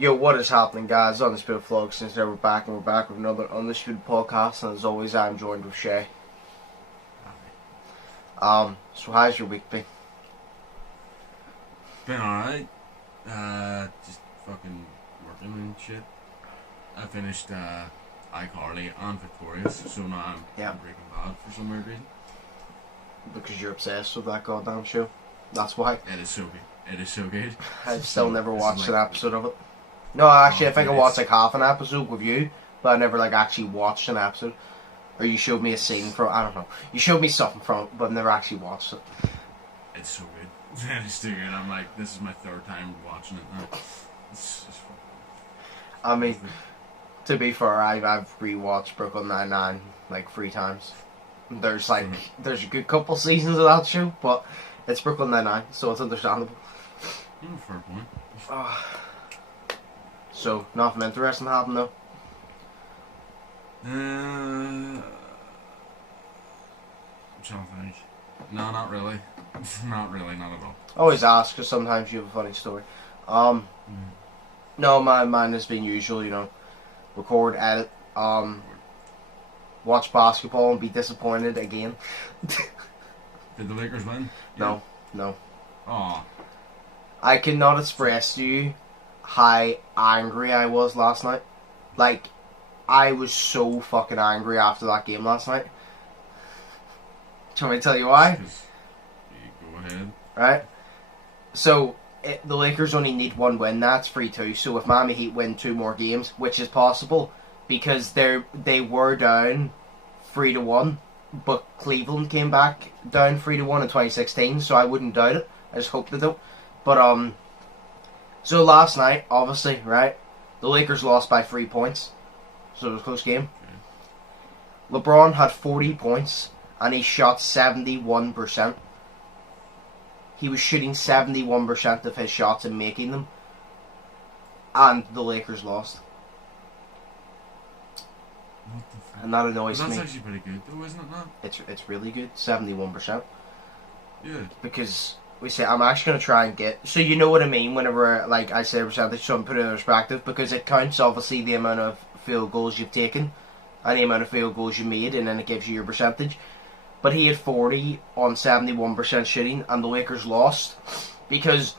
Yo, what is happening, guys? Undisputed vlog. Since we're back, and we're back with another Undisputed podcast, and as always, I'm joined with Shay. So how's your week been? Been alright. Just fucking working and shit. I finished iCarly and Victorious, so now I'm Breaking Bad for some weird reason. Because you're obsessed with that goddamn show. That's why. It is so good. It is so good. I've still never watched an episode of it. No, actually, I think I watched like half an episode with you, but I never like actually watched an episode. Or you showed me a scene from, I don't know. You showed me something from it, but I've never actually watched it. It's so good. It is too good. I'm like, this is my third time watching it now. It's just fun. I mean, to be fair, I've rewatched Brooklyn Nine-Nine like 3 times. There's like, there's a good couple seasons of that show, but it's Brooklyn Nine-Nine, so it's understandable. Fair point. So, nothing interesting happened though? I'm trying to think. No, not really. Not at all. Always ask, because sometimes you have a funny story. No, mine has been usual, you know. Record, edit, watch basketball and be disappointed again. Did the Lakers win? No. Aw. I cannot express to you how angry I was last night. Like, I was so fucking angry after that game last night. Do you want me to tell you why? Go ahead. Right? So, the Lakers only need 1 win. That's 3-2. So if Miami Heat win 2 more games, which is possible, because they were down 3-1, but Cleveland came back down 3-1 in 2016, so I wouldn't doubt it. I just hope they don't. But, so last night, obviously, right, the Lakers lost by 3 points. So it was a close game. Okay. LeBron had 40 points, and he shot 71%. He was shooting 71% of his shots and making them. And the Lakers lost. What the fuck? And that annoys me. That's actually pretty good though, isn't it not? It's really good. 71%. Yeah. Because we say I'm actually going to try and get... So you know what I mean whenever like I say percentage, so I'm putting it in perspective, because it counts obviously the amount of field goals you've taken and the amount of field goals you made, and then it gives you your percentage. But he had 40 on 71% shooting, and the Lakers lost because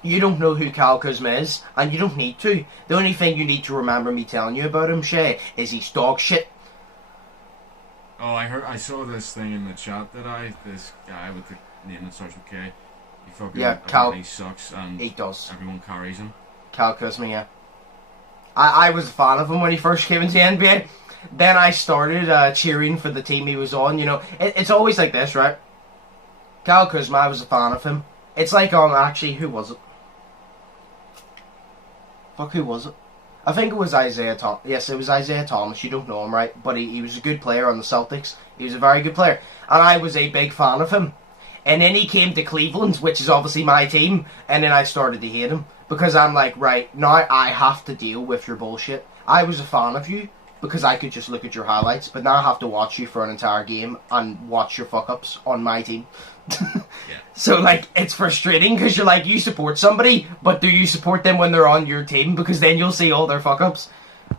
you don't know who Kyle Kuzma is, and you don't need to. The only thing you need to remember me telling you about him, Shay, is he's dog shit. Oh, I saw this thing in the chat this guy with the name that starts with K. He fucking he sucks, and he does. Everyone carries him. Kyle Kuzma, yeah. I was a fan of him when he first came into the NBA. Then I started cheering for the team he was on. You know, it's always like this, right? Kyle Kuzma, I was a fan of him. It's like, actually, who was it? Fuck, who was it? I think it was Isaiah Thomas. Yes, it was Isaiah Thomas. You don't know him, right? But he was a good player on the Celtics. He was a very good player. And I was a big fan of him. And then he came to Cleveland, which is obviously my team. And then I started to hate him. Because I'm like, right, now I have to deal with your bullshit. I was a fan of you because I could just look at your highlights, but now I have to watch you for an entire game and watch your fuck-ups on my team. Yeah. So, like, it's frustrating because you're like, you support somebody, but do you support them when they're on your team? Because then you'll see all their fuck-ups.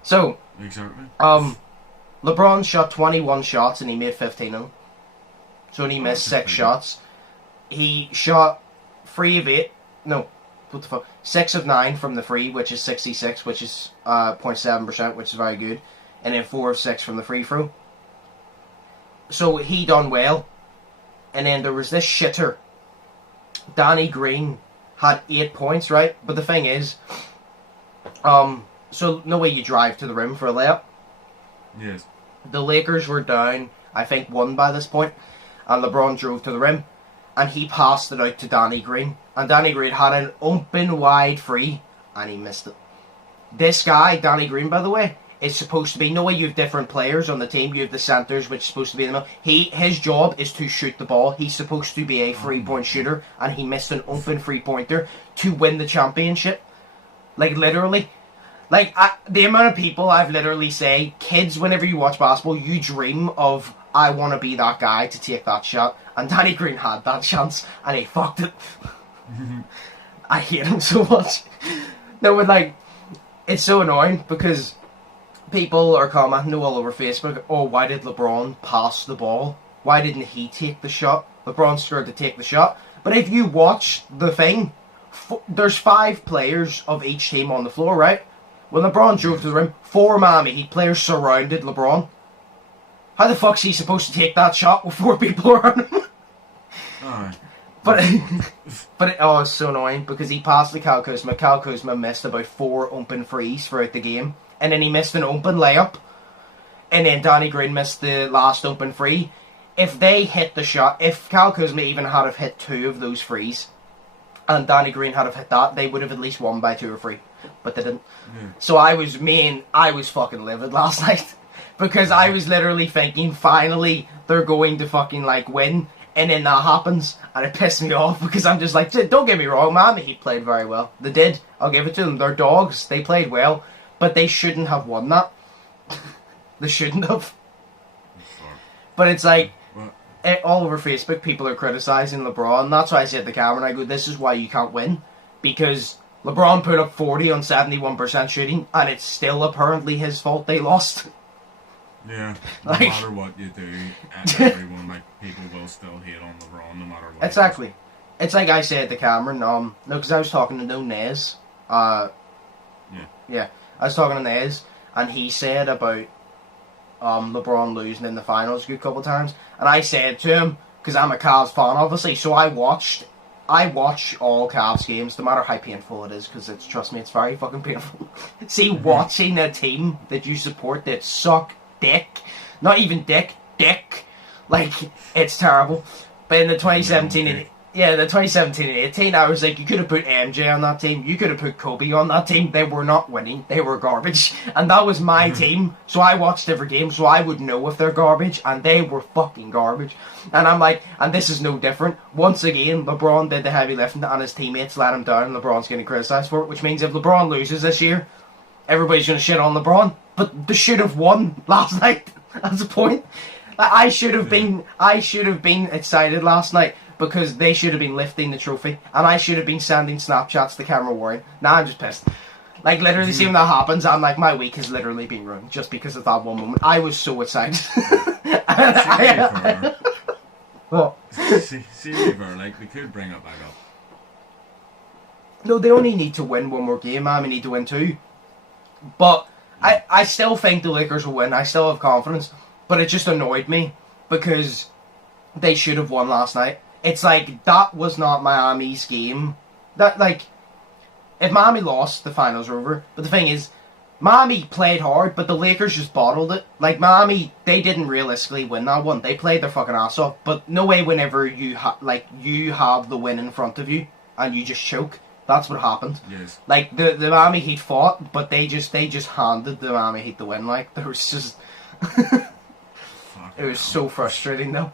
So, exactly. LeBron shot 21 shots and he made 15 of them. So he missed 6 shots. He shot 3 of 8. No, what the fuck? 6 of 9 from the free, which is 66, which is 0.7%, which is very good. And then 4 of 6 from the free throw. So he done well. And then there was this shitter. Danny Green had 8 points, right? But the thing is, so no way you drive to the rim for a layup. Yes. The Lakers were down, I think, 1 by this point, and LeBron drove to the rim, and he passed it out to Danny Green. And Danny Green had an open wide free, and he missed it. This guy, Danny Green, by the way, is supposed to be, no way you have different players on the team, you have the centers, which is supposed to be in the middle. His job is to shoot the ball. He's supposed to be a 3-point shooter, and he missed an open 3-pointer to win the championship. Like, literally. Like, the amount of people I've literally say, kids, whenever you watch basketball, you dream of, I want to be that guy to take that shot. And Danny Green had that chance, and he fucked it. I hate him so much. No, but like, it's so annoying because people are commenting all over Facebook, oh, why did LeBron pass the ball? Why didn't he take the shot? LeBron's scared to take the shot. But if you watch the thing, there's 5 players of each team on the floor, right? When LeBron drove to the rim, 4 Miami Heat players surrounded LeBron. How the fuck's he supposed to take that shot with 4 people around him? Alright. But it's so annoying because he passed to Kyle Kuzma. Kyle Kuzma missed about 4 open threes throughout the game. And then he missed an open layup. And then Danny Green missed the last open free. If they hit the shot, if Kyle Kuzma even had have hit 2 of those threes, and Danny Green had have hit that, they would have at least won by 2 or 3. But they didn't. Yeah. So I was fucking livid last night. Because I was literally thinking, finally, they're going to fucking, like, win. And then that happens, and it pissed me off, because I'm just like, don't get me wrong, man, the Heat played very well. They did. I'll give it to them. They're dogs. They played well. But they shouldn't have won that. They shouldn't have. But it's like, all over Facebook, people are criticising LeBron. That's why I said to the camera, and I go, this is why you can't win. Because LeBron put up 40 on 71% shooting, and it's still apparently his fault they lost. Yeah, no matter what you do, everyone, like, people will still hate on LeBron no matter what. Exactly. It's like I said to Cameron, no, because I was talking to Nez. Yeah, I was talking to Nez, and he said about LeBron losing in the finals a good couple of times, and I said to him, because I'm a Cavs fan, obviously, so I watch all Cavs games, no matter how painful it is, because trust me, it's very fucking painful. See, watching a team that you support that suck dick, not even dick, like, it's terrible. But in the 2017 the 2017 and 18, I was like, you could have put MJ on that team, you could have put Kobe on that team. They were not winning, they were garbage, and that was my team, so I watched every game, so I would know if they're garbage, and they were fucking garbage. And I'm like, and this is no different. Once again, LeBron did the heavy lifting, and his teammates let him down, and LeBron's getting criticised for it, which means if LeBron loses this year, everybody's going to shit on LeBron. But they should have won last night. That's the point. I should have been excited last night because they should have been lifting the trophy, and I should have been sending Snapchats to Camera Warren. Now I'm just pissed. Like, literally, see when that happens, I'm like, my week has literally been ruined just because of that one moment. I was so excited. What? See, like, we could bring it back up. No, they only need to win one more game, man. We need to win 2. But I still think the Lakers will win. I still have confidence. But it just annoyed me because they should have won last night. It's like, that was not Miami's game. That, like, if Miami lost, the finals are over. But the thing is, Miami played hard, but the Lakers just bottled it. Like, Miami, they didn't realistically win that one. They played their fucking ass off. But no way whenever you have the win in front of you and you just choke. That's what happened. Yes. Like, the Miami Heat fought, but they just handed the Miami Heat the win. Like, there was just... It was so frustrating, though.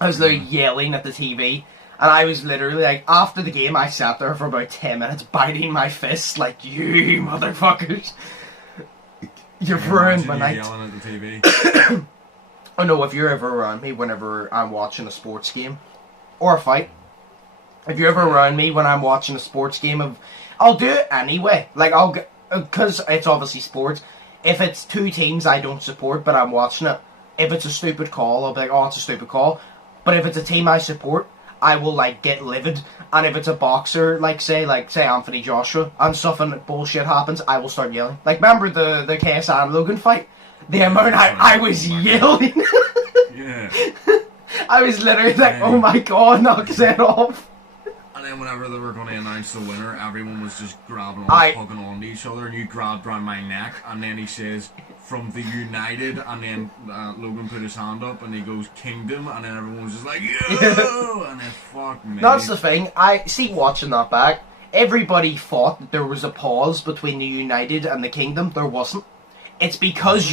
I was literally yelling at the TV, and I was literally, like, after the game, I sat there for about 10 minutes biting my fists, like, you motherfuckers. You've ruined my night. Yelling at the TV. Oh no, if you're ever around me whenever I'm watching a sports game, or a fight, if you're ever around me when I'm watching a sports game, I'll do it anyway. Like, because it's obviously sports. If it's 2 teams I don't support, but I'm watching it, if it's a stupid call, I'll be like, oh, it's a stupid call. But if it's a team I support, I will, like, get livid. And if it's a boxer, say Anthony Joshua, and stuff and bullshit happens, I will start yelling. Like, remember the KSI and Logan fight? The amount I was yelling. Yeah. I was literally like, oh my god, knock his head off. And then whenever they were going to announce the winner, everyone was just grabbing on, hugging on to each other, and you grabbed around my neck, and then he says, from the United, and then Logan put his hand up, and he goes, Kingdom, and then everyone was just like, yo! And then, fuck me. That's the thing, I see watching that back, everybody thought that there was a pause between the United and the Kingdom. There wasn't. It's because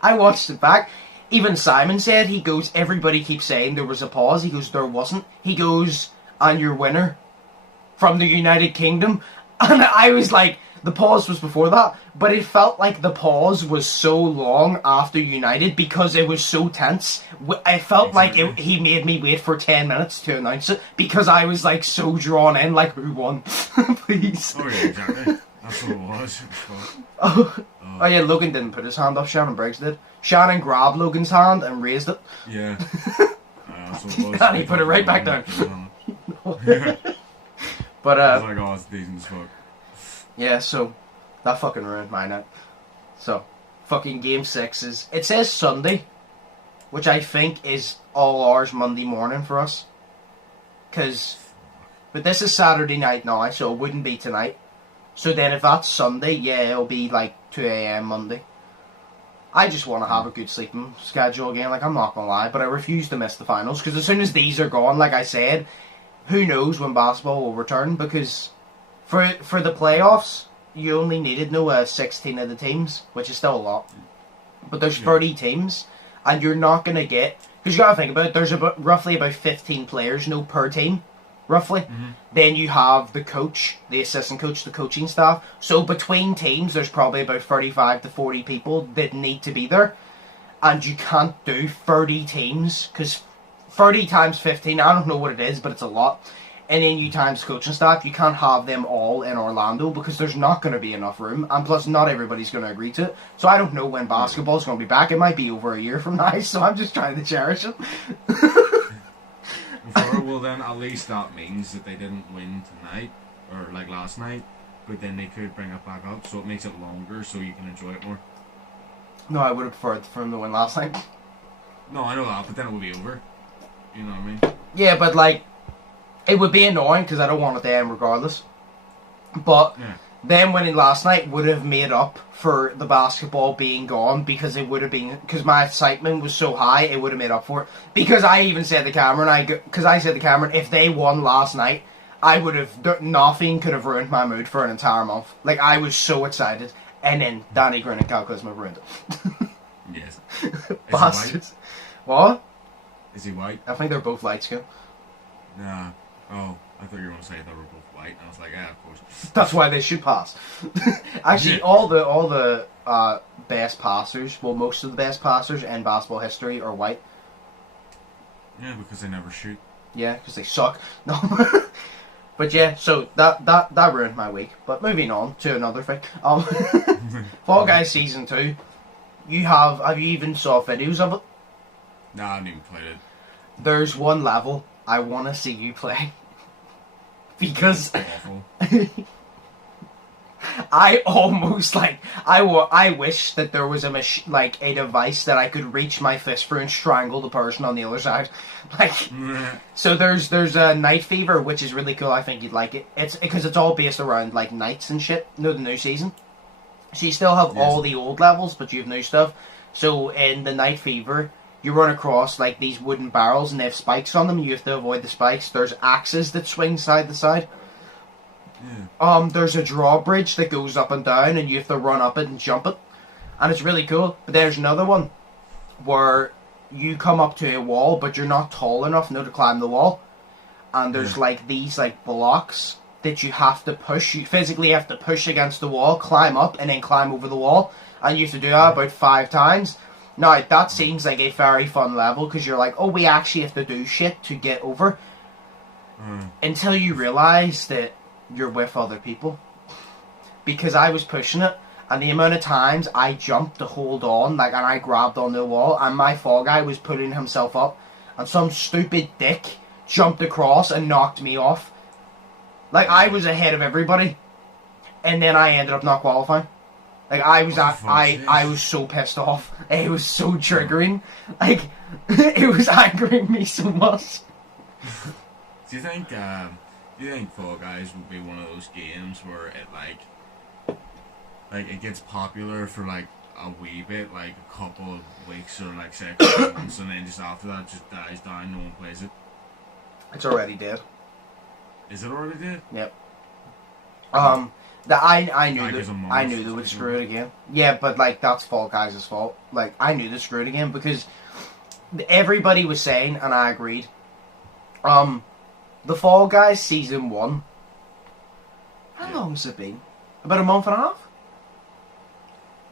I watched it back. Even Simon said, he goes, everybody keeps saying there was a pause. He goes, there wasn't. He goes, and your winner from the United Kingdom. And I was like, the pause was before that, but it felt like the pause was so long after United because it was so tense. I felt like he made me wait for 10 minutes to announce it because I was like so drawn in, like, who won? Please. Oh yeah, exactly. That's what it was. Oh yeah, Logan didn't put his hand up, Shannon Briggs did. Shannon grabbed Logan's hand and raised it. Yeah. So it was. And he put it right back down. Yeah. But I was like, oh, it's decent as fuck. Yeah, so that fucking ruined my night. So, fucking game 6 is... It says Sunday, which I think is all ours Monday morning for us. But this is Saturday night now, so it wouldn't be tonight. So then if that's Sunday, yeah, it'll be like 2 a.m. Monday. I just want to have a good sleeping schedule again, like I'm not going to lie, but I refuse to miss the finals, because as soon as these are gone, like I said, who knows when basketball will return, because for the playoffs, you only needed 16 of the teams, which is still a lot. But there's 30 teams, and you're not going to get... Because you got to think about it, there's roughly about 15 players, per team, roughly. Mm-hmm. Then you have the coach, the assistant coach, the coaching staff. So between teams, there's probably about 35 to 40 people that need to be there. And you can't do 30 teams, because 30 times 15, I don't know what it is, but it's a lot. And then you times coaching staff, you can't have them all in Orlando because there's not going to be enough room, and plus not everybody's going to agree to it. So I don't know when basketball's going to be back. It might be over a year from now, so I'm just trying to cherish it. Well then, at least that means that they didn't win tonight, or like last night, but then they could bring it back up, so it makes it longer so you can enjoy it more. No, I would have preferred for them to win last night. No, I know that, but then it would be over. You know what I mean? Yeah, but like... It would be annoying because I don't want it to end regardless. But them winning last night would have made up for the basketball being gone, because it would have been... Because my excitement was so high, it would have made up for it. Because I even said to Cameron, if they won last night, I would have... Nothing could have ruined my mood for an entire month. Like, I was so excited. And then Danny Green and Cal Kuzma ruined it. Yes. Bastards. What? Is he white? I think they're both light skin. Nah. Oh, I thought you were going to say they were both white. I was like, yeah, of course. That's why they should pass. Actually, all the best passers, well, most of the best passers in basketball history are white. Yeah, because they never shoot. Yeah, because they suck. No. But yeah, so that ruined my week. But moving on to another thing. Fall Guys Season 2. Have you even saw videos of it? Nah, I haven't even played it. There's one level I want to see you play. Because I almost I wish that there was a device that I could reach my fist through and strangle the person on the other side. So there's a Night Fever, which is really cool. I think you'd like it. It's because it's all based around like nights and shit. The new season. So you still have all the old levels, but you have new stuff. So in the Night Fever, you run across like these wooden barrels and they have spikes on them. You have to avoid the spikes. There's axes that swing side to side. Yeah. There's a drawbridge that goes up and down, and you have to run up it and jump it, and it's really cool. But there's another one where you come up to a wall, but you're not tall enough to climb the wall, and there's like these like blocks that you have to push. You physically have to push against the wall, climb up, and then climb over the wall, and you have to do that about 5 times. Now, that seems like a very fun level, because you're like, oh, we actually have to do shit to get over. Until you realise that you're with other people. Because I was pushing it, and the amount of times I jumped to hold on, and I grabbed on the wall, and my Fall Guy was putting himself up, and some stupid dick jumped across and knocked me off. Like, I was ahead of everybody, and then I ended up not qualifying. Like, I was so pissed off. It was so triggering. Like, it was angering me so much. Do you think Fall Guys would be one of those games where it like it gets popular for like a wee bit, like a couple of weeks or like say a couple of months, and then just after that just dies down, no one plays it? It's already dead. Is it already dead? Yep. I knew they would screw it again. Yeah, but like that's Fall Guys' fault. Like I knew they screwed it again because everybody was saying, and I agreed. The Fall Guys Season 1. How long has it been? About a month and a half?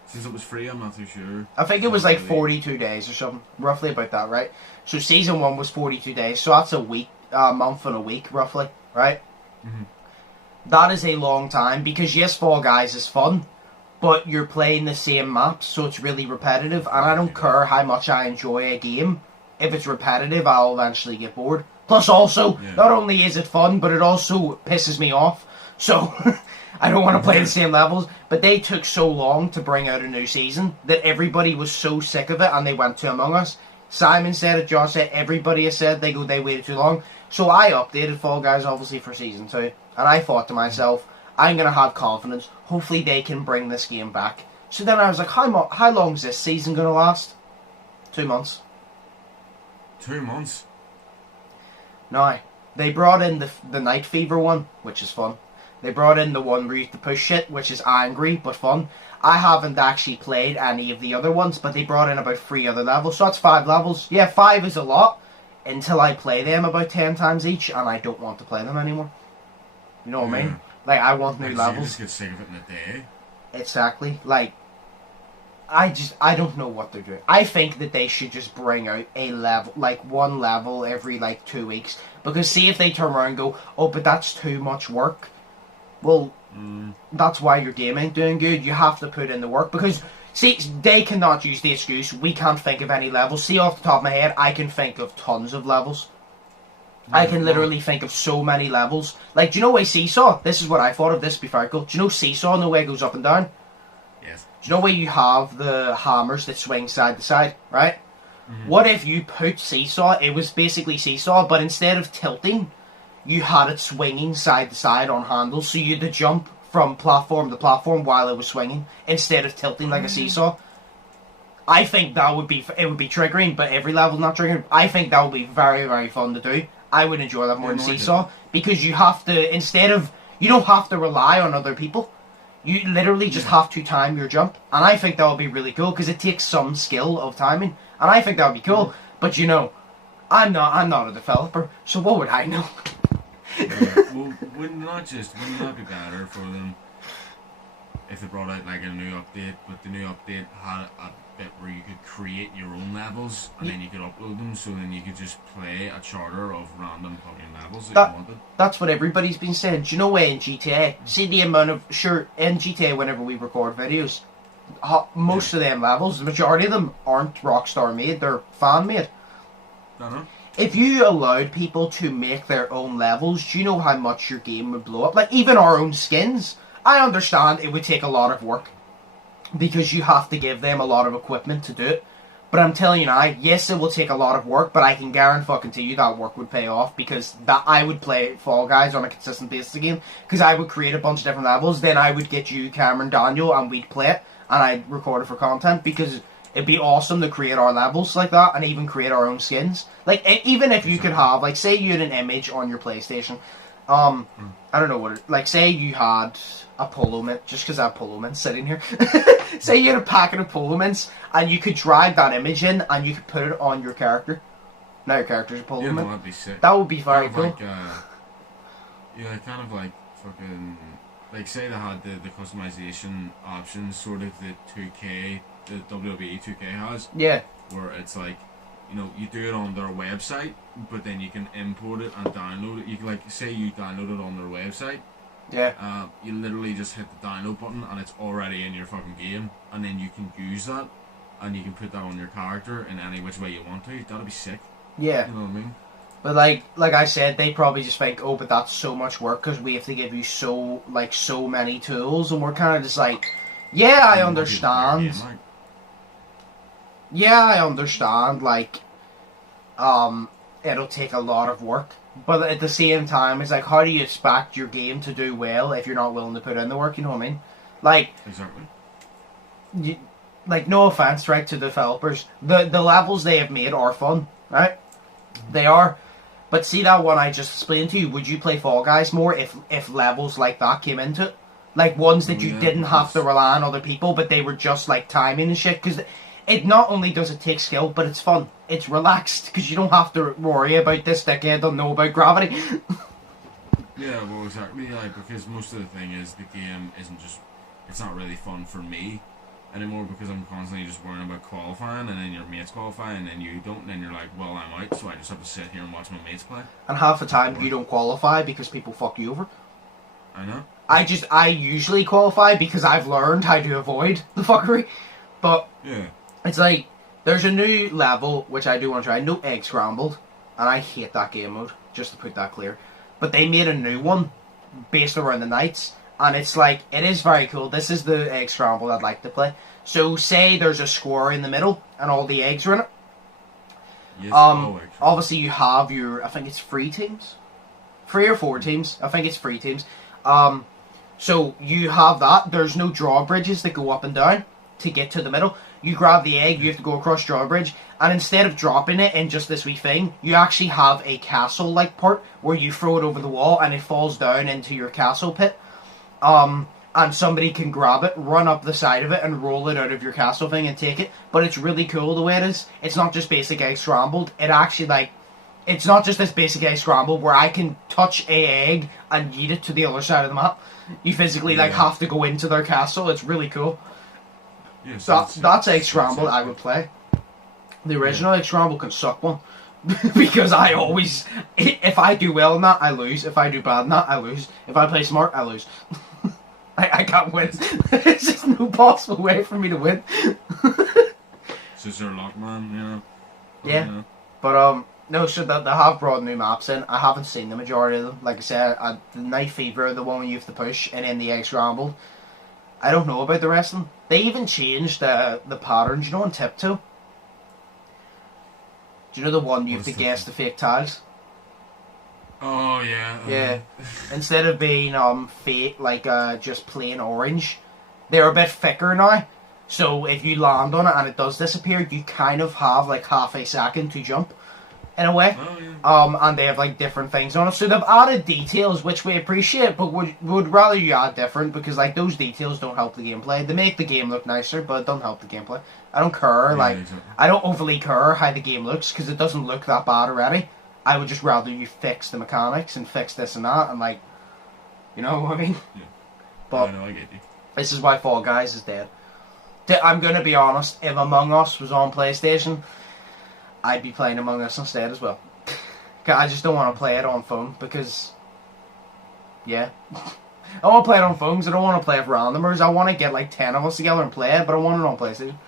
Since it was free, I'm not too sure. I think it was like 42 days or something. Roughly about that, right? So Season 1 was 42 days, so that's a week, a month and a week, roughly, right? Mm-hmm. That is a long time, because yes, Fall Guys is fun, but you're playing the same maps, so it's really repetitive, and I don't care how much I enjoy a game. If it's repetitive, I'll eventually get bored. Plus, also, not only is it fun, but it also pisses me off. So, I don't want to play the same levels. But they took so long to bring out a new season that everybody was so sick of it, and they went to Among Us. Simon said it, Josh said, everybody has said they waited too long. So I updated Fall Guys, obviously, for Season 2. And I thought to myself, I'm going to have confidence. Hopefully they can bring this game back. So then I was like, how long is this season going to last? 2 months. 2 months? No, they brought in the Night Fever one, which is fun. They brought in the one where you have to push shit, which is angry but fun. I haven't actually played any of the other ones, but they brought in about 3 other levels, so that's 5 levels. Yeah, 5 is a lot until I play them about 10 times each, and I don't want to play them anymore. You know what I mean? Like, I want new levels. You just get sick of it in a day. Exactly. Like, I don't know what they're doing. I think that they should just bring out a level, like one level every like 2 weeks. Because see if they turn around and go, oh, but that's too much work. Well, that's why your game ain't doing good. You have to put in the work. Because, see, they cannot use the excuse, we can't think of any levels. See, off the top of my head, I can think of tons of levels. I can literally think of so many levels. Like, do you know why Seesaw? This is what I thought of this before I go. Do you know Seesaw and the way it goes up and down? Yes. Do you know where you have the hammers that swing side to side, right? Mm-hmm. What if you put Seesaw, it was basically Seesaw, but instead of tilting, you had it swinging side to side on handles, so you had to jump from platform to platform while it was swinging, instead of tilting like a Seesaw. I think that would be, it would be triggering, but every level's not triggering. I think that would be very, very fun to do. I would enjoy that more than Seesaw, because you have to, instead of, you don't have to rely on other people. You literally just have to time your jump, and I think that would be really cool, because it takes some skill of timing, and I think that would be cool, but you know, I'm not a developer, so what would I know? Well, wouldn't that be better for them if they brought out like a new update, but the new update had a bit where you could create your own levels and then you could upload them, so then you could just play a charter of random fucking levels that you wanted. That's what everybody's been saying. Do you know why in GTA? See the amount of, sure, in GTA whenever we record videos, most of them levels, the majority of them aren't Rockstar made, they're fan made. If you allowed people to make their own levels, do you know how much your game would blow up? Like, even our own skins, I understand it would take a lot of work, because you have to give them a lot of equipment to do it. But I'm telling you now, yes, it will take a lot of work, but I can guarantee you that work would pay off, because that I would play Fall Guys on a consistent basis again, because I would create a bunch of different levels, then I would get you, Cameron, Daniel, and we'd play it, and I'd record it for content, because it'd be awesome to create our levels like that, and even create our own skins. Like, even if you could have, like, say you had an image on your PlayStation, I don't know what it, like, say you had a Polo Mint, just because I have Polo Mints sitting here. Say you had a packet of Polo Mints, and you could drag that image in, and you could put it on your character. Now your character's a Polo Mint. No, that'd be sick. That would be very cool. Like, yeah, kind of like fucking, like, say they had the customization options, sort of the 2K, the WWE 2K has. Yeah. Where it's like, you know, you do it on their website, but then you can import it and download it. You can, like, say you download it on their website. Yeah. You literally just hit the download button and it's already in your fucking game, and then you can use that, and you can put that on your character in any which way you want to. That'd be sick. Yeah. You know what I mean? But like I said, they probably just think, oh, but that's so much work because we have to give you so many tools, and we're kind of just like, yeah, I understand. Yeah, I understand. Like, it'll take a lot of work. But at the same time, it's like, how do you expect your game to do well if you're not willing to put in the work, you know what I mean? Like, exactly. Like, no offense, right, to developers. The levels they have made are fun, right? They are. But see that one I just explained to you, would you play Fall Guys more if levels like that came into it? Like, ones that you didn't have to rely on other people, but they were just, like, timing and shit, because it not only does it take skill, but it's fun. It's relaxed, because you don't have to worry about this dickhead don't know about gravity. Yeah, well, exactly, like, because most of the thing is the game isn't just, it's not really fun for me anymore, because I'm constantly just worrying about qualifying, and then your mates qualify, and then you don't, and then you're like, well, I'm out, so I just have to sit here and watch my mates play. And half the time you don't qualify because people fuck you over. I know. I usually qualify because I've learned how to avoid the fuckery. But yeah, it's like, there's a new level which I do want to try. No Egg Scrambled, and I hate that game mode, just to put that clear. But they made a new one based around the nights, and it's like, it is very cool. This is the Egg Scramble I'd like to play. So say there's a square in the middle and all the eggs are in it. Yes, obviously you have your, I think it's 3 teams, 3 or 4 teams. I think it's 3 teams. So you have that. There's no drawbridges that go up and down to get to the middle. You grab the egg, you have to go across drawbridge, and instead of dropping it in just this wee thing, you actually have a castle-like part where you throw it over the wall and it falls down into your castle pit. And somebody can grab it, run up the side of it, and roll it out of your castle thing and take it. But it's really cool the way it is. It's not just basic Egg Scrambled. It actually, like, it's not just this basic Egg Scrambled where I can touch a egg and yeet it to the other side of the map. You physically, like, have to go into their castle. It's really cool. Yeah, that's Egg Scrambled I would play. The original Egg Scramble can suck one. Because I always, if I do well in that, I lose. If I do bad in that, I lose. If I play smart, I lose. I can't win. There's just no possible way for me to win. It's just their luck, man, you know. Yeah. But, no, so they have brought new maps in. I haven't seen the majority of them. Like I said, the Night Fever, the one you have to push, and then the Egg Scrambled. I don't know about the rest of them. They even changed the patterns, you know, on Tiptoe. Do you know the one you have to guess the fake tiles? Oh, yeah. Yeah. Instead of being fake, like just plain orange, they're a bit thicker now. So if you land on it and it does disappear, you kind of have like half a second to jump, in a way. Oh, yeah. And they have like different things on it. So they've added details, which we appreciate, but would rather you add different, because like those details don't help the gameplay. They make the game look nicer, but it don't help the gameplay. I don't care. Yeah, like exactly. I don't overly care how the game looks, because it doesn't look that bad already. I would just rather you fix the mechanics and fix this and that, and like, you know what I mean? Yeah. But I know, I get you. this is why Fall Guys is dead. I'm gonna be honest. If Among Us was on PlayStation, I'd be playing Among Us instead as well. I just don't want to play it on phone because, yeah. I want to play it on phones. I don't want to play it with randomers. I want to get like 10 of us together and play it, but I want it on PlayStation.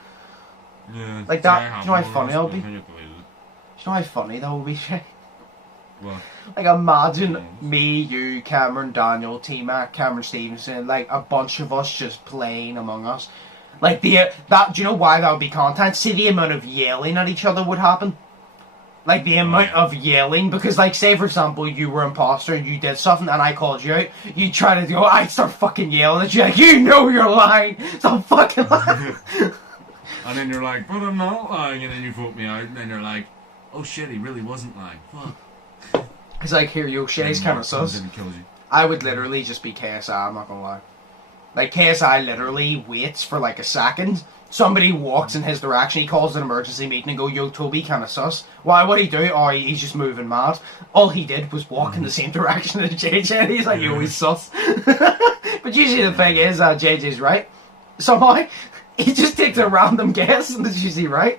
Yeah. Like that. Do you know how funny that would be? Do Do you know how funny that would be, Shay? What? Like imagine me, you, Cameron, Daniel, T-Mac, Cameron Stevenson, like a bunch of us just playing Among Us. Like do you know why that would be content? See the amount of yelling at each other would happen. Like the amount of yelling, because like say for example you were imposter and you did something and I called you out, you try to go, I start fucking yelling at you like, you know you're lying, stop fucking lying. And then you're like, but I'm not lying, and then you vote me out, and then you're like, oh shit, he really wasn't lying. Fuck. It's like, here, yo, shit, he's kind of sus. I would literally just be KSI, I'm not gonna lie. Like, KSI literally waits for like a second. Somebody walks in his direction, he calls an emergency meeting and go, yo, Toby, kind of sus. Why, what'd he do? Oh, he's just moving mad. All he did was walk in the same direction as JJ. He's like, yo, he's sus. But usually the thing is, JJ's right. Somehow, he just takes a random guess and it's usually right.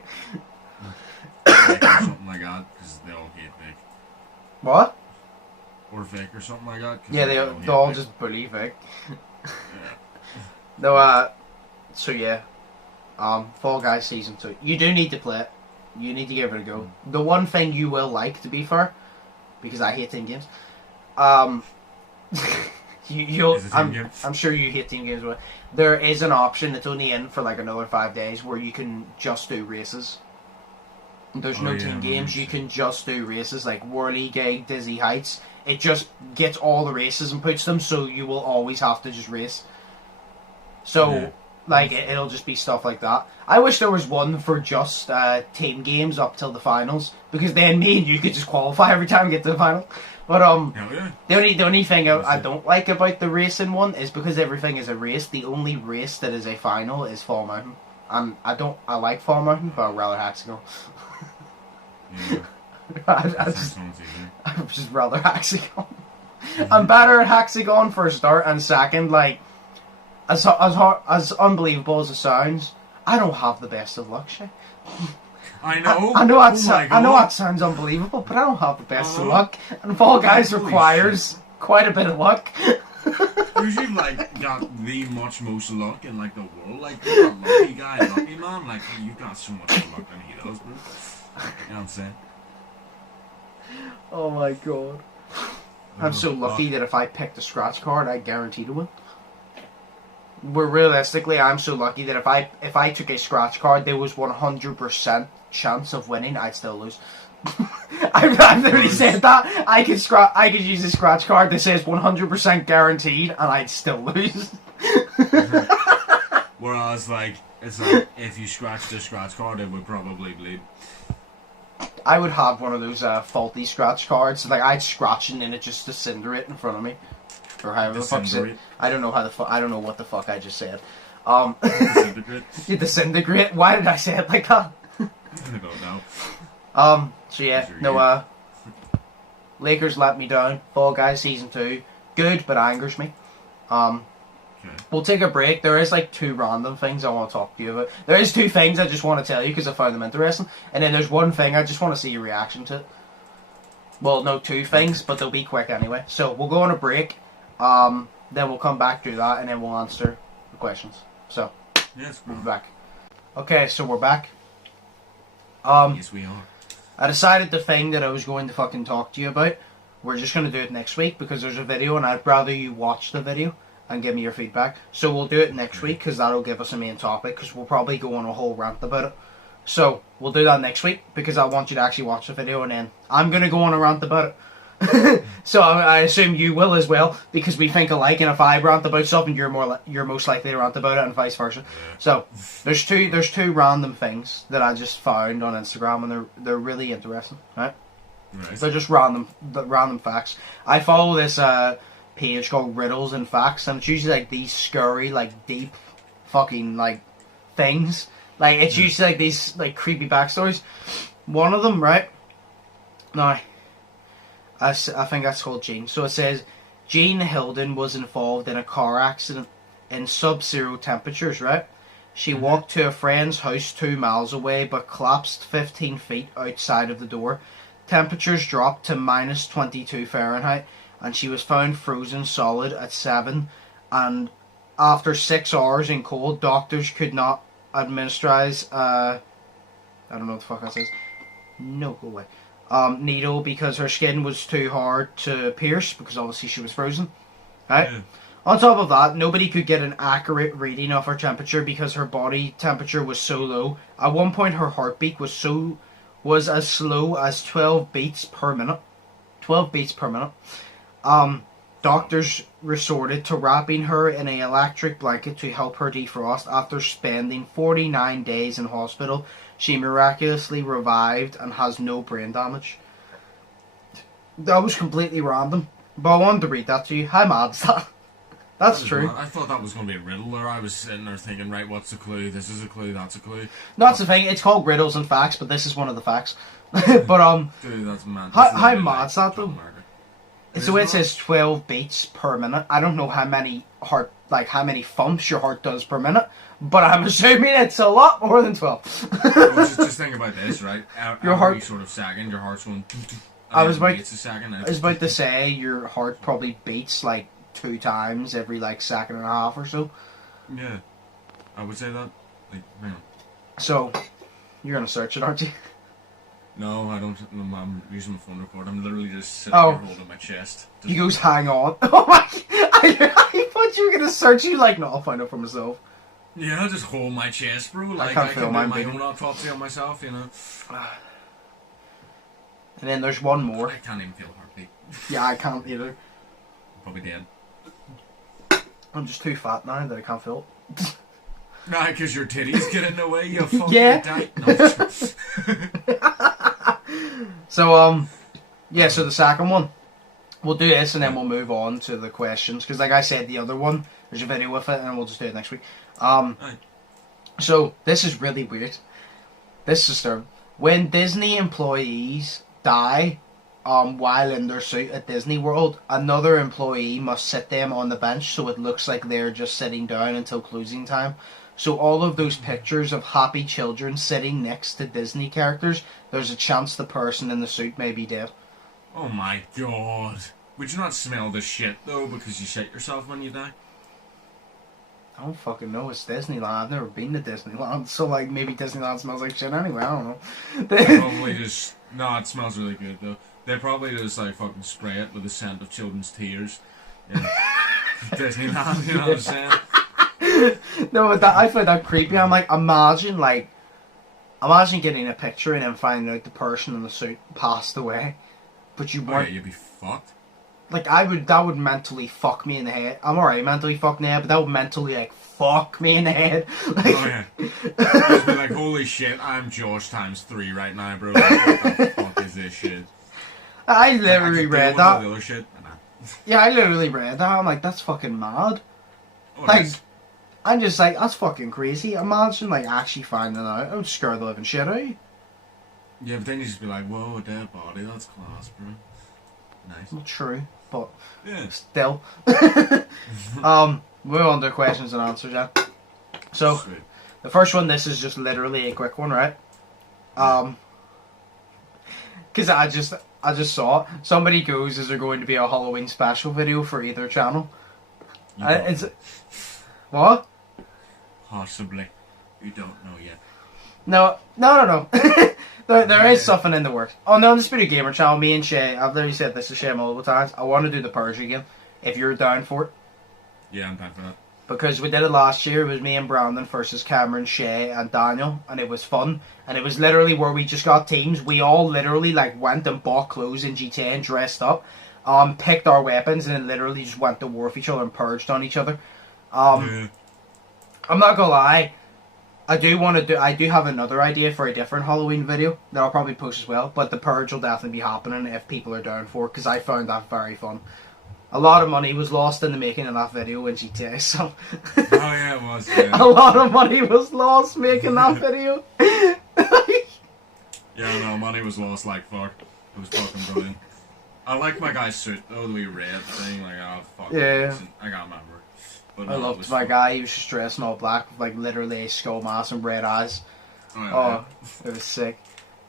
Something like that, because they all hate Vic. What? Or Vic or something like that. Yeah, they all just bully Vic. No, so yeah. Fall Guys Season 2. You do need to play it. You need to give it a go. The one thing you will like, to be fair, because I hate team games, I'm sure you hate team games, but there is an option, it's only in for like another 5 days, where you can just do races. There's no team games, you can just do races, like Whirligig, Dizzy Heights. It just gets all the races and puts them, so you will always have to just race. So, like, it'll just be stuff like that. I wish there was one for just team games up till the finals, because then me and you could just qualify every time we get to the final. But the only thing I don't like about the racing one is because everything is a race. The only race that is a final is Fall Mountain, and I like Fall Mountain, but I'd rather Hexagon. Yeah. I would just rather Hexagon. I'm better at Hexagon for a start, and second, like, as unbelievable as it sounds, I don't have the best of luck, Shay. I know. I know that sounds unbelievable, but I don't have the best of luck. And Fall Guys requires quite a bit of luck. You've like got the most luck in like the world. Like you're a lucky guy, lucky man. Like you got so much more luck than he does, bro. You know what I'm saying? Oh my god. I'm so lucky that if I picked a scratch card, I guarantee to win. Where realistically, I'm so lucky that if I took a scratch card, there was 100% chance of winning, I'd still lose. I've literally said that. I could use a scratch card that says 100% guaranteed, and I'd still lose. Whereas, like, it's like if you scratched a scratch card, it would probably bleed. I would have one of those faulty scratch cards. So, like, I'd scratch and then it just disintegrate in front of me, or however the fuck it. I don't know how the fuck. I don't know what the fuck I just said. Disintegrate. You disintegrate. Why did I say it like that? I don't know. So yeah, no. Lakers let me down. Fall Guys season 2, good but angers me. Okay. We'll take a break. There is like 2 random things I want to talk to you about. There is 2 things I just want to tell you because I found them interesting, and then there's one thing I just want to see your reaction to. Well, no, 2 things, but they'll be quick anyway. So we'll go on a break. Then we'll come back to that, and then we'll answer the questions. So yes, we'll be back. Okay, so we're back. Yes, we are. I decided the thing that I was going to fucking talk to you about, we're just going to do it next week because there's a video and I'd rather you watch the video and give me your feedback. So we'll do it next week because that'll give us a main topic because we'll probably go on a whole rant about it. So we'll do that next week because I want you to actually watch the video and then I'm going to go on a rant about it. So I assume you will as well because we think alike, and if I rant about something you're most likely to rant about it and vice versa. So there's two random things that I just found on Instagram and they're really interesting, right? They're just random facts. I follow this page called Riddles and Facts, and it's usually like these scurry, like deep fucking like things. Like it's usually like these like creepy backstories. One of them, right? Now I think that's called Jean. So it says, Jean Hilden was involved in a car accident in sub-zero temperatures, right? She walked to a friend's house 2 miles away but collapsed 15 feet outside of the door. Temperatures dropped to minus 22 Fahrenheit and she was found frozen solid at 7. And after 6 hours in cold, doctors could not administerize, I don't know what the fuck that says. No, go away. Needle because her skin was too hard to pierce because obviously she was frozen, right? Yeah. On top of that, nobody could get an accurate reading of her temperature because her body temperature was so low. At one point, her heartbeat was as slow as 12 beats per minute. 12 beats per minute. Doctors resorted to wrapping her in an electric blanket to help her defrost. After spending 49 days in hospital, she miraculously revived and has no brain damage. That was completely random, but I wanted to read that to you. How mad is that? That's true. I thought that was going to be a riddle there. I was sitting there thinking, right, what's the clue? This is a clue, that's a clue. No, that's the thing. It's called Riddles and Facts, but this is one of the facts. But dude, that's mad. How mad is that though? So it says 12 beats per minute. I don't know how many thumps your heart does per minute, but I'm assuming it's a lot more than 12. Well, just think about this, right? Your heart, sort of second, your heart's going. I was about to say your heart probably beats like 2 times every like second and a half or so. Yeah, I would say that. Like, hang on. So you're gonna search it, aren't you? No, I don't. I'm using my phone record. I'm literally just sitting here holding my chest. He goes, hang on. Oh my! I thought you were gonna search. You like, no, I'll find out for myself. Yeah, I'll just hold my chest, bro. Like I can do my own autopsy on myself, you know. And then there's one more. I can't even feel a heartbeat. Yeah, I can't either. I'm probably dead. I'm just too fat now that I can't feel it. Nah, because your titties get in the way, you fucking die. No. So, so the second one. We'll do this and then we'll move on to the questions. Because like I said, the other one, there's a video with it and we'll just do it next week. So, this is really weird. This is disturbing. When Disney employees die while in their suit at Disney World, another employee must sit them on the bench so it looks like they're just sitting down until closing time. So all of those pictures of happy children sitting next to Disney characters, there's a chance the person in the suit may be dead. Oh my god. Would you not smell the shit, though, because you shit yourself when you die? I don't fucking know. It's Disneyland. I've never been to Disneyland, so like maybe Disneyland smells like shit anyway. I don't know. They probably just no. It smells really good though. They probably just like fucking spray it with the scent of children's tears. Yeah. Disneyland, you know what I'm saying? No, but I find that creepy. I'm like, imagine getting a picture and then finding out the person in the suit passed away, but you weren't. Yeah, you'd be fucked. Like, that would mentally fuck me in the head. I'm alright mentally fucked in the head, but that would mentally, like, fuck me in the head. Like, oh, yeah. I'd be like, holy shit, I'm Josh times 3 right now, bro. Like, what the fuck is this shit? I literally read that. The other shit. Yeah, I literally read that. I'm like, that's fucking mad. Oh, like, I'm just like, that's fucking crazy. Imagine, like, actually finding out. I would scare the living shit out of you. Yeah, but then you just be like, whoa, a dead body, that's class, bro. Nice. Well, true. But yeah. Still. We're on to questions and answers, yeah. So, Sweet. The first one, this is just literally a quick one, right? Because I just saw it. Somebody goes, is there going to be a Halloween special video for either channel? It's what? Possibly. You don't know yet. No. There is something in the works. On the Undisputed Gamer channel, me and Shay, I've literally said this to Shay multiple times, I want to do the Purge again, if you're down for it. Yeah, I'm down for that. Because we did it last year, it was me and Brandon versus Cameron, Shay, and Daniel, and it was fun. And it was literally where we just got teams, we all literally like went and bought clothes in GTA and dressed up, picked our weapons, and then literally just went to war with each other and purged on each other. I'm not gonna lie, I do have another idea for a different Halloween video that I'll probably post as well, but the Purge will definitely be happening if people are down for it, because I found that very fun. A lot of money was lost in the making of that video in GTA, so... Oh yeah, it was, yeah. A lot of money was lost making that video. Yeah, no, money was lost like fuck. It was fucking brilliant. I like my guy's suit, though, the wee red thing, like, oh fuck. Yeah. I can't remember. But I loved my guy, he was just dressed in all black with like literally a skull mask and red eyes. Oh, it was sick.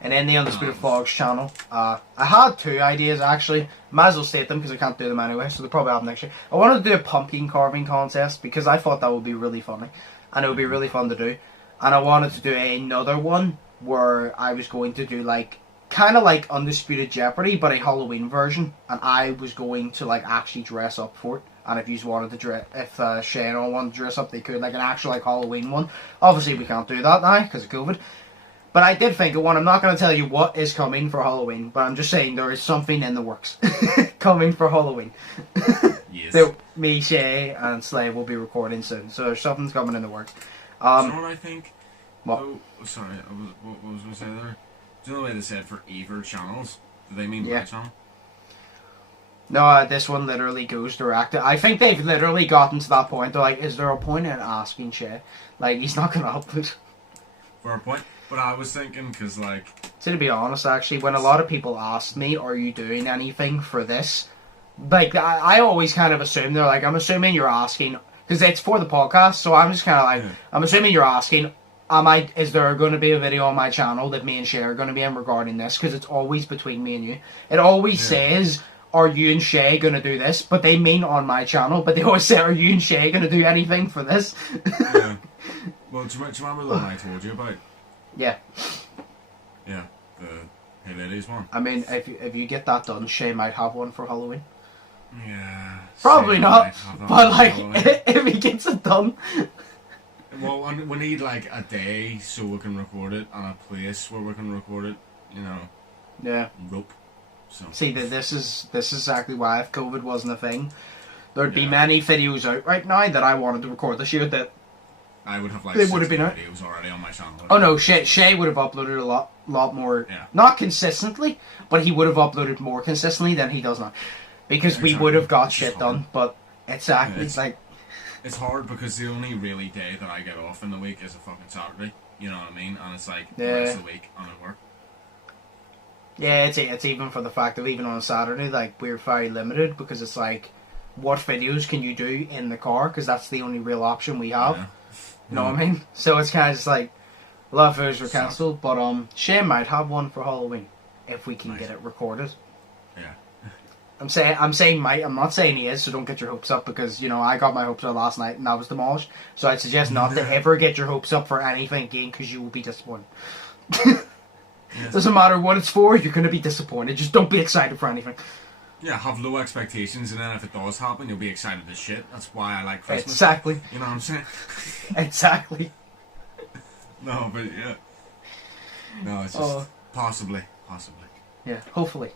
And then the Undisputed Vlogs channel, I had two ideas actually. Might as well state them because I can't do them anyway, so they'll probably happen next year. I wanted to do a pumpkin carving contest because I thought that would be really funny. And it would be really fun to do. And I wanted to do another one where I was going to do like, kind of like Undisputed Jeopardy, but a Halloween version. And I was going to like actually dress up for it. And if you wanted to dress, if Shay and all wanted to dress up, they could, like an actual like Halloween one. Obviously, we can't do that now because of COVID. But I did think of one. I'm not going to tell you what is coming for Halloween, but I'm just saying there is something in the works coming for Halloween. Yes. So me, Shay, and Slay will be recording soon. So there's something's coming in the works. Do you know what I think? What? Oh, sorry. What was I going to say there? Do you know the way they said for either channels? Do they mean Yeah. my channel? No, this one literally goes direct. I think they've literally gotten to that point. They're like, is there a point in asking Shay? Like, he's not going to upload. For a point. But I was thinking, because, like... So to be honest, actually, when a lot of people asked me, are you doing anything for this? Like, I always kind of assume, they're like, I'm assuming you're asking, because it's for the podcast, so I'm just kind of like, I'm assuming you're asking, is there going to be a video on my channel that me and Shay are going to be in regarding this? Because it's always between me and you. It always says... Are you and Shay going to do this? But they mean on my channel, but they always say, are you and Shay going to do anything for this? Yeah. Well, do you remember the one I told you about? Yeah. Yeah, the Hey Ladies one. I mean, if you get that done, Shay might have one for Halloween. Yeah. Probably not, but like, if he gets it done. Well, we need like a day so we can record it, and a place where we can record it, you know. Yeah. Rope. So. See, this is exactly why if COVID wasn't a thing, there'd be many videos out right now that I wanted to record this year that I would have like they would have been out. Videos already on my channel. Oh no, Shay would have uploaded a lot more. Yeah. Not consistently, but he would have uploaded more consistently than he does now, because we would have got shit done. But it's like it's hard because the only really day that I get off in the week is a fucking Saturday. You know what I mean? And it's like the rest of the week I'm at work. Yeah, it's even for the fact of even on a Saturday, like, we're very limited because it's like, what videos can you do in the car? Because that's the only real option we have. Yeah. You know what I mean? So it's kind of just like, a lot of videos were cancelled, but Shane might have one for Halloween if we can get it recorded. Yeah. I'm saying might. I'm not saying he is, so don't get your hopes up because, you know, I got my hopes up last night and that was demolished. So I'd suggest not to ever get your hopes up for anything again because you will be disappointed. Yes. Doesn't matter what it's for, you're going to be disappointed. Just don't be excited for anything. Yeah, have low expectations, and then if it does happen, you'll be excited as shit. That's why I like Christmas. Exactly. You know what I'm saying? Exactly. No, but yeah. No, it's just possibly. Yeah, hopefully.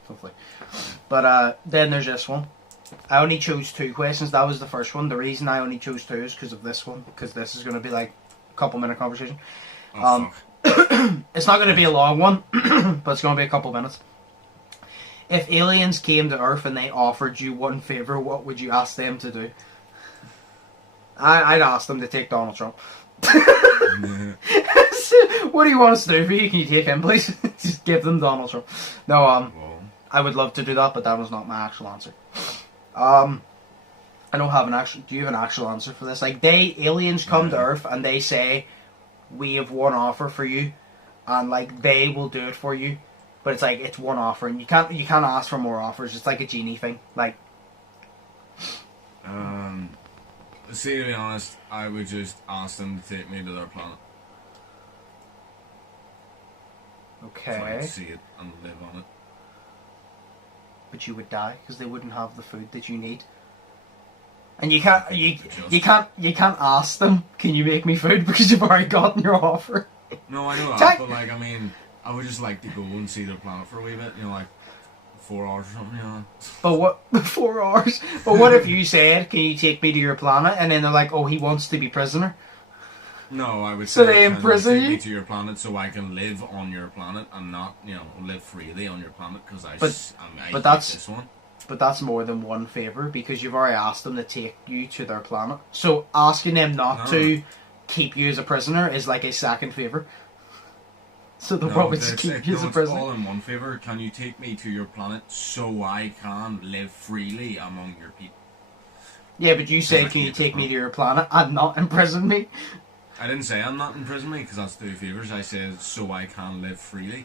But then there's this one. I only chose 2 questions. That was the first one. The reason I only chose 2 is because of this one. Because this is going to be like a couple minute conversation. Fuck. It's not going to be a long one, but it's going to be a couple minutes. If aliens came to Earth and they offered you one favour, what would you ask them to do? I'd ask them to take Donald Trump. What do you want us to do for you? Can you take him, please? Just give them Donald Trump. No, I would love to do that, but that was not my actual answer. I don't have an actual... Do you have an actual answer for this? Like, aliens come to Earth and they say, we have one offer for you, and like they will do it for you, but it's like it's one offer, and you can't ask for more offers. It's like a genie thing. Like, see, to be honest, I would just ask them to take me to their planet. Okay. So I can see it and live on it. But you would die because they wouldn't have the food that you need. And you can't ask them, can you make me food, because you've already gotten your offer. No, I know that, but like, I mean, I would just like to go and see their planet for a wee bit, you know, like 4 hours or something, you know. But what, 4 hours? But what if you said, can you take me to your planet, and then they're like, oh, he wants to be prisoner? No, I would so say, they imprison take you? me to your planet so I can live on your planet and not, you know, live freely on your planet, because I hate this one. But that's more than one favour, because you've already asked them to take you to their planet. So asking them not to keep you as a prisoner is like a second favour. So the one would just keep you as a prisoner. It's all in one favour. Can you take me to your planet so I can live freely among your people? Yeah, but you said, can you take me to your planet and not imprison me? I didn't say I'm not imprison me, because that's 2 favours. I said so I can live freely.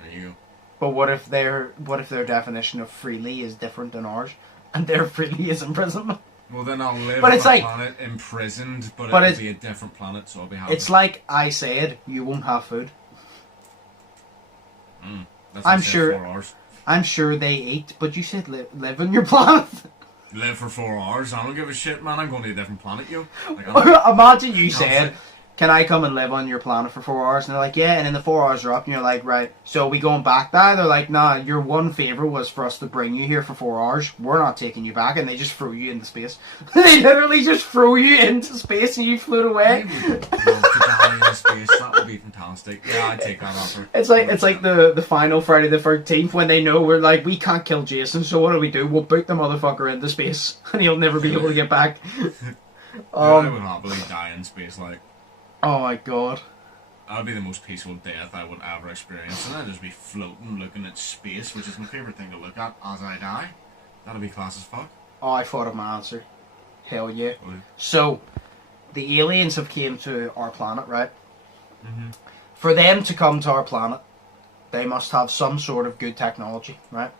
There you go. But what if their definition of freely is different than ours, and their freely is imprisonment? Well, then I'll live on a planet imprisoned, but it'll be a different planet, so I'll be happy. It's like I said, you won't have food. That's I'm sure. 4 hours. I'm sure they eat, but you said live on your planet. Live for 4 hours? I don't give a shit, man. I'm going to a different planet, yo. Like, imagine you said, can I come and live on your planet for 4 hours? And they're like, yeah, and then the 4 hours are up, and you're like, right, so are we going back there? They're like, nah, your one favour was for us to bring you here for 4 hours. We're not taking you back, and they just throw you into space. They literally just throw you into space, and you float away. I would love to die in space. That would be fantastic. Yeah, I'd take that offer. It's like the final Friday the 13th when they know we're like, we can't kill Jason, so what do? We'll boot the motherfucker into space, and he'll never be able to get back. I would happily die in space, like. Oh my god. That would be the most peaceful death I would ever experience. And I'd just be floating, looking at space, which is my favourite thing to look at as I die. That'd be class as fuck. Oh, I thought of my answer. Hell yeah. Oh. So, the aliens have came to our planet, right? Mm-hmm. For them to come to our planet, they must have some sort of good technology, right?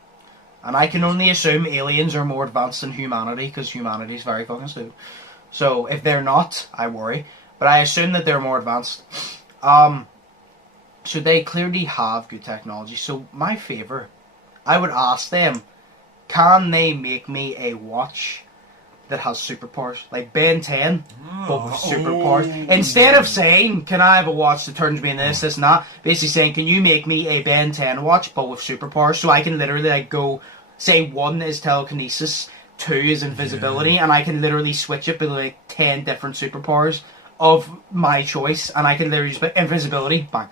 And I can only assume aliens are more advanced than humanity, because humanity is very fucking stupid. So, if they're not, I worry. But I assume that they're more advanced. So they clearly have good technology. So my favour, I would ask them, can they make me a watch that has superpowers? Like Ben 10, but with superpowers. Instead of saying, can I have a watch that turns me into this and that, basically saying, can you make me a Ben 10 watch, but with superpowers? So I can literally like go, say 1 is telekinesis, 2 is invisibility, and I can literally switch it with like 10 different superpowers of my choice, and I can literally just put invisibility, bang.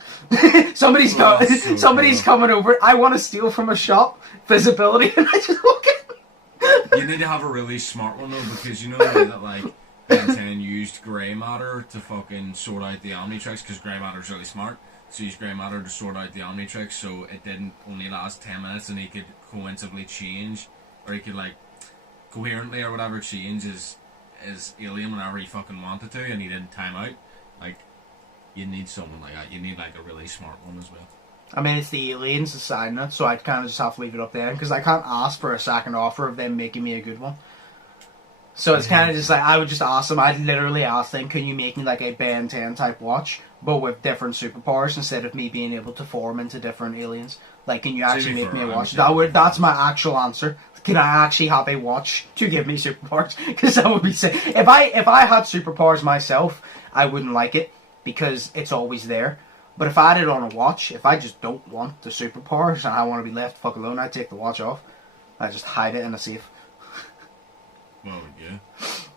somebody's coming over, I want to steal from a shop, visibility, and I just walk in. You need to have a really smart one though, because you know that like Ben 10 used grey matter to fucking sort out the Omnitrix, because grey matter's really smart, so he used grey matter to sort out the Omnitrix, so it didn't only last 10 minutes, and he could coincidentally change, or he could like coherently or whatever change his alien whenever he fucking wanted to, and he didn't time out. Like, you need someone like that. You need like a really smart one as well. I mean, it's the aliens deciding it, so I'd kind of just have to leave it up there, because I can't ask for a second offer of them making me a good one. So it's kind of just like, I would just ask them, I'd literally ask them, can you make me like a Ben 10 type watch, but with different superpowers instead of me being able to form into different aliens? Like, can you actually make me a watch? That's my actual answer. Can I actually have a watch to give me superpowers? Because that would be sick. If I had superpowers myself, I wouldn't like it, because it's always there. But if I had it on a watch, if I just don't want the superpowers and I want to be left the fuck alone, I'd take the watch off. I just hide it in a safe. Well, yeah.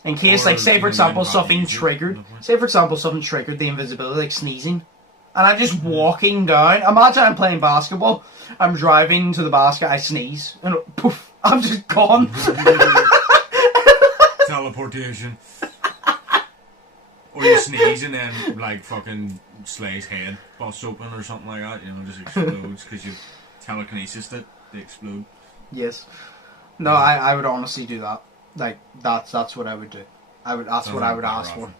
In case, like, say for example, something triggered. Say for example, something triggered the invisibility, like sneezing. And I'm just walking down. Imagine I'm playing basketball. I'm driving to the basket, I sneeze. And poof, I'm just gone. Teleportation. Or you sneeze and then, like, fucking Slay's head busts open or something like that. You know, just explodes because you telekinesis it. They explode. Yes. No, I would honestly do that. Like, that's what I would do. That's what I would ask for.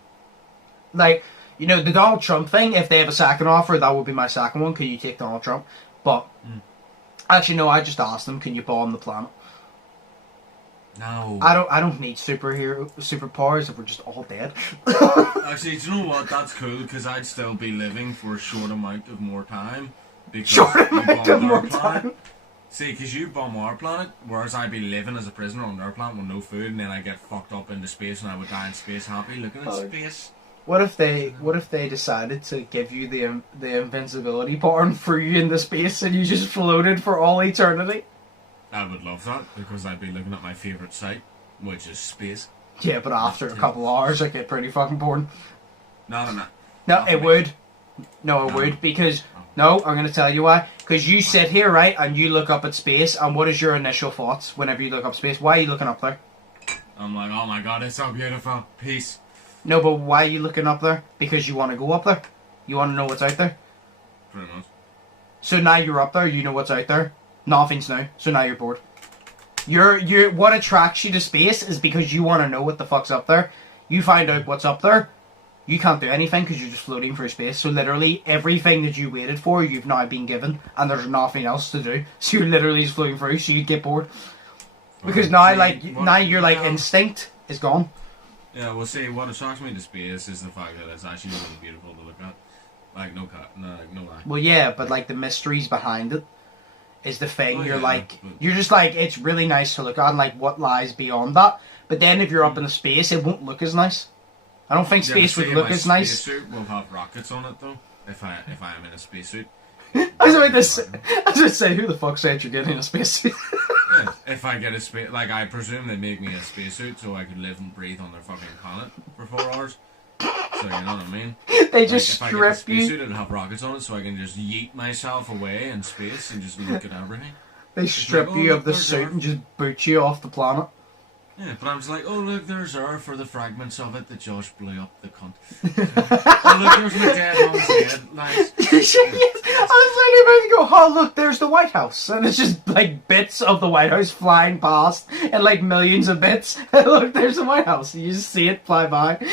Like, you know, the Donald Trump thing, if they have a second offer, that would be my second one. Can you take Donald Trump? But, actually, no, I just asked them, can you bomb the planet? No. I don't need superpowers if we're just all dead. Actually, do you know what? That's cool, because I'd still be living for a short amount of more time. Short amount of more time? See, because you bomb our planet, whereas I'd be living as a prisoner on their planet with no food, and then I get fucked up into space, and I would die in space happy, looking at space. What if they decided to give you the invincibility power and threw you into space, and you just floated for all eternity? I would love that, because I'd be looking at my favourite site, which is space. Yeah, but after a couple of hours, it get pretty fucking boring. No. No, it would. No, it would, because... No, I'm going to tell you why. Because you sit here, right, and you look up at space, and what is your initial thoughts whenever you look up space? Why are you looking up there? I'm like, oh my god, it's so beautiful. Peace. No, but why are you looking up there? Because you want to go up there? You want to know what's out there? Pretty much. So now you're up there, you know what's out there. Nothing's new, so now you're bored. You're what attracts you to space is because you want to know what the fuck's up there. You find out what's up there. You can't do anything because you're just floating through space. So literally everything that you waited for, you've now been given, and there's nothing else to do. So you're literally just floating through. So you get bored because now, your instinct is gone. Yeah, well, see, what attracts me to space is the fact that it's actually really beautiful to look at. Like no lie. Well, yeah, but like the mysteries behind it is the thing. You're just like, it's really nice to look at, and like what lies beyond that. But then if you're up in the space, it won't look as nice. I don't think space would look as nice. My spacesuit will have rockets on it though. If I am in a spacesuit. I was about to say, who the fuck said you're getting a spacesuit? Yeah, if I get a space, like I presume they make me a spacesuit so I could live and breathe on their fucking planet for 4 hours. So you know what I mean? They just strip you. If I get a spacesuit, it'll have rockets on it, so I can just yeet myself away in space and just look at everything. They strip you of the suit and just boot you off the planet. Yeah, but I was like, oh look, there's Earth for the fragments of it that Josh blew up the cunt. Oh look, there's my dead mom's head. Nice. I was like about to go, oh look, there's the White House. And it's just like bits of the White House flying past and like millions of bits. And look, there's the White House. You just see it fly by.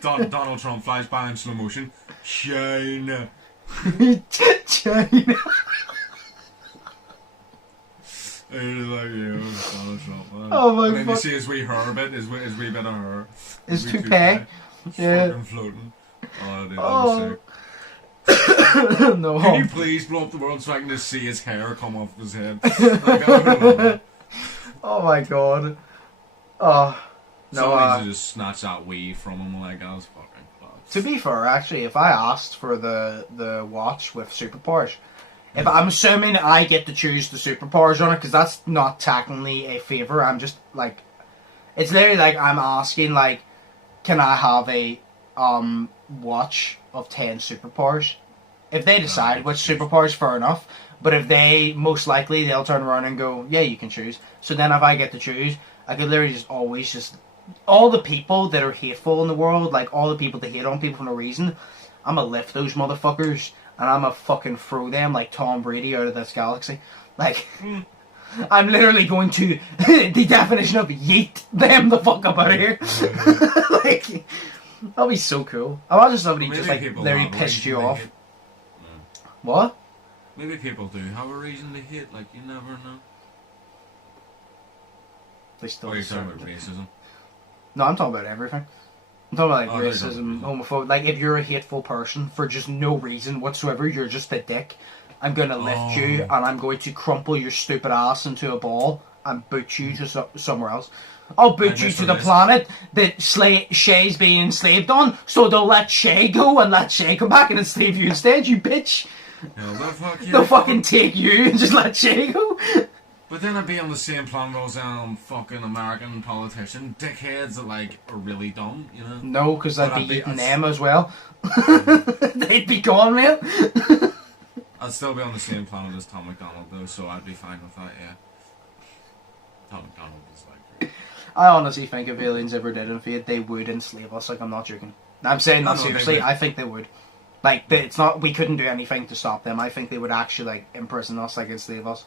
Donald Trump flies by in slow motion. China. China. Donald Trump. Oh my god. And then you see his wee hair bit, his wee bit of hair. His toupee. Yeah. Fucking floating. Oh, dude, that was sick. No. Can you please blow up the world so I can just see his hair come off his head? Like, oh my god. Oh. No, somebody to just snatch that weave from him, like, that was fucking class. To be fair, actually, if I asked for the watch with superpowers, if I'm assuming I get to choose the superpowers on it, because that's not technically a favour, I'm just, like, it's literally like I'm asking, like, can I have a, watch of 10 superpowers? If they decide which superpowers, fair enough, but if they, most likely, they'll turn around and go, yeah, you can choose. So then if I get to choose, I could literally just always just, all the people that are hateful in the world, like, all the people that hate on people for no reason, I'm gonna lift those motherfuckers, and I'm gonna fucking throw them like Tom Brady out of this galaxy. Like, I'm literally going to, the definition of yeet them the fuck up out of here. Like, that'll be so cool. Imagine somebody just like literally pissed you off. What? Maybe people do have a reason to hate, like, you never know. They still Or you're talking about racism? No, I'm talking about everything. I'm talking about like Oh, racism, homophobia. Like, if you're a hateful person for just no reason whatsoever, you're just a dick. I'm going to lift you and I'm going to crumple your stupid ass into a ball and boot you to somewhere else. I'll boot you to the planet that Shea's being enslaved on, so they'll let Shea go and let Shea come back and enslave you instead, you bitch. They'll fucking take you and just let Shea go. But then I'd be on the same planet as fucking American politician dickheads that, like, are really dumb, you know? No, because I'd be eating them as well. They'd be gone, man. I'd still be on the same planet as Tom McDonald, though, so I'd be fine with that, yeah. Tom McDonald is, like... I honestly think if aliens ever did invade, they would enslave us. Like, I'm not joking. I'm saying that seriously. I think they would. Like, it's not... We couldn't do anything to stop them. I think they would actually, like, imprison us, like, enslave us.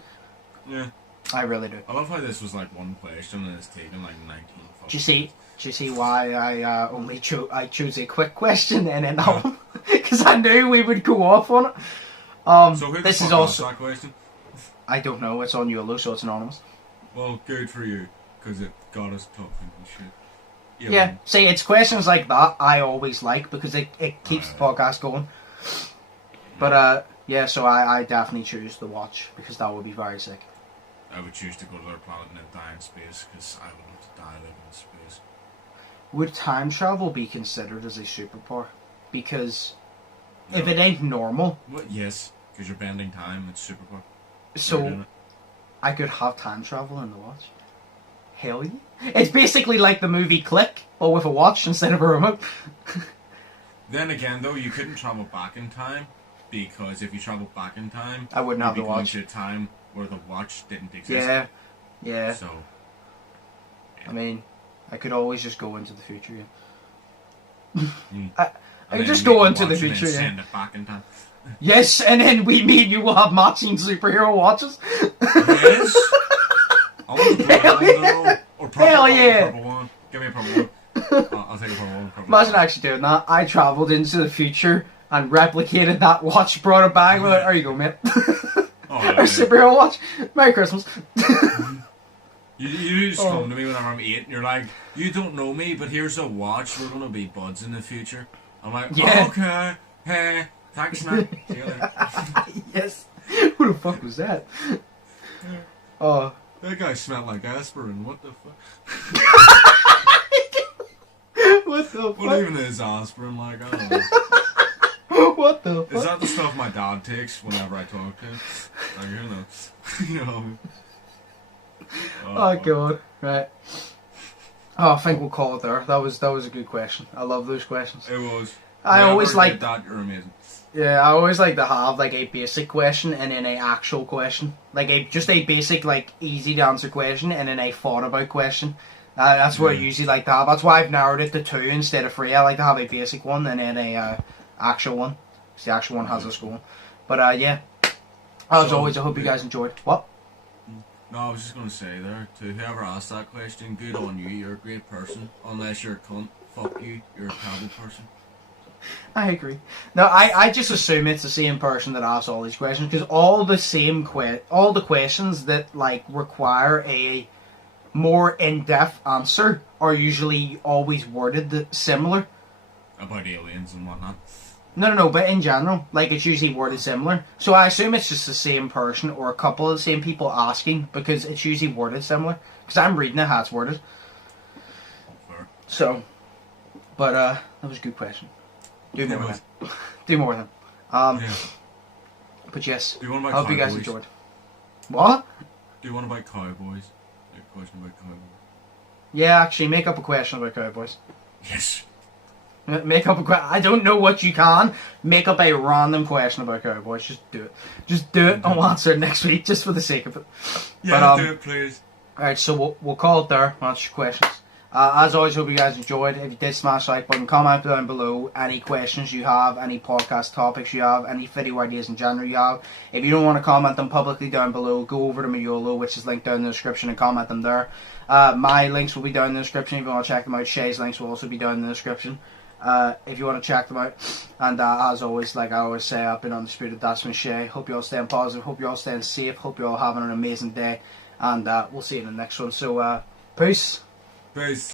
Yeah. I really do. I love how this was, like, one question and it's taken, like, 19 Do you see why I only chose a quick question and then that one? Because I knew we would go off on it. So who this the is fuck also... asked that question? I don't know. It's on YOLO, so it's anonymous. Well, good for you, because it got us talking and shit. Yeah, see, it's questions like that I always like, because it keeps the podcast going. But, yeah, so I definitely choose the watch, because that would be very sick. I would choose to go to their planet and then die in space, because I would want to die living in space. Would time travel be considered as a superpower? Because if it ain't normal... Well, yes, because you're bending time, it's superpower. So, I could have time travel in the watch? Hell yeah. It's basically like the movie Click, but with a watch instead of a remote. Then again, though, you couldn't travel back in time, because if you travel back in time... I wouldn't have the watch. You'd be going to a time where the watch didn't exist. Yeah. So... I mean, I could always just go into the future, yeah. I could just go into the future, and send it back in time. Yes, and then me and you will have matching superhero watches. Yes. I want the blue one, though. Or purple. Hell yeah. Purple one. Give me a purple one. I'll take a purple one. Imagine actually doing that. I travelled into the future and replicated that watch, brought it back. Like, there you go, mate. Our superhero watch. Merry Christmas. You just come to me whenever I'm 8 and you're like, you don't know me, but here's a watch. We're going to be buds in the future. I'm like, okay. Hey, thanks, man. See you later. Yes. Who the fuck was that? Oh. That guy smelled like aspirin. What the fuck? What the fuck? What even is aspirin like? I don't know. What the fuck? Is that the stuff my dad takes whenever I talk to him? Like, who knows? You know. Oh god. Right. Oh, I think we'll call it there. That was a good question. I love those questions. It was. I always like that. You're amazing. Yeah, I always like to have like a basic question and then a actual question, like just a basic like easy to answer question and then a thought about question. That's what I usually like to have. That's why I've narrowed it to 2 instead of 3. I like to have a basic one and then a actual one. Because the actual one has a score. But yeah, as always, I hope you guys enjoyed. What? No, I was just going to say there, to whoever asked that question, good on you, you're a great person. Unless you're a cunt, fuck you, you're a terrible person. I agree. No, I just assume it's the same person that asks all these questions, because all the questions that like require a more in-depth answer are usually always worded similar. About aliens and whatnot. No, but in general, like it's usually worded similar. So I assume it's just the same person or a couple of the same people asking, because it's usually worded similar. Because I'm reading it how it's worded. Fair. So, but that was a good question. Do more of them. Do more of them. Yeah. But yes, Do you want I hope cowboys? you guys enjoyed. What? Do you want about cowboys? A question about cowboys. Yeah, actually, make up a question about cowboys. Yes. Make up a question. I don't know what you can. Make up a random question about cowboys. Just do it. Just do it. I'll answer it next week, just for the sake of it. Yeah, but, do it, please. Alright, so we'll call it there. Answer your questions. As always, hope you guys enjoyed. If you did, smash the like button, comment down below any questions you have, any podcast topics you have, any video ideas in general you have. If you don't want to comment them publicly down below, go over to my YOLO, which is linked down in the description, and comment them there. My links will be down in the description if you want to check them out. Shay's links will also be down in the description. if you want to check them out. And as always, like I always say, I've been Undisputed. That's been Shay. Hope you all staying positive. Hope you all staying safe. Hope you all having an amazing day. And we'll see you in the next one. So, peace. Peace.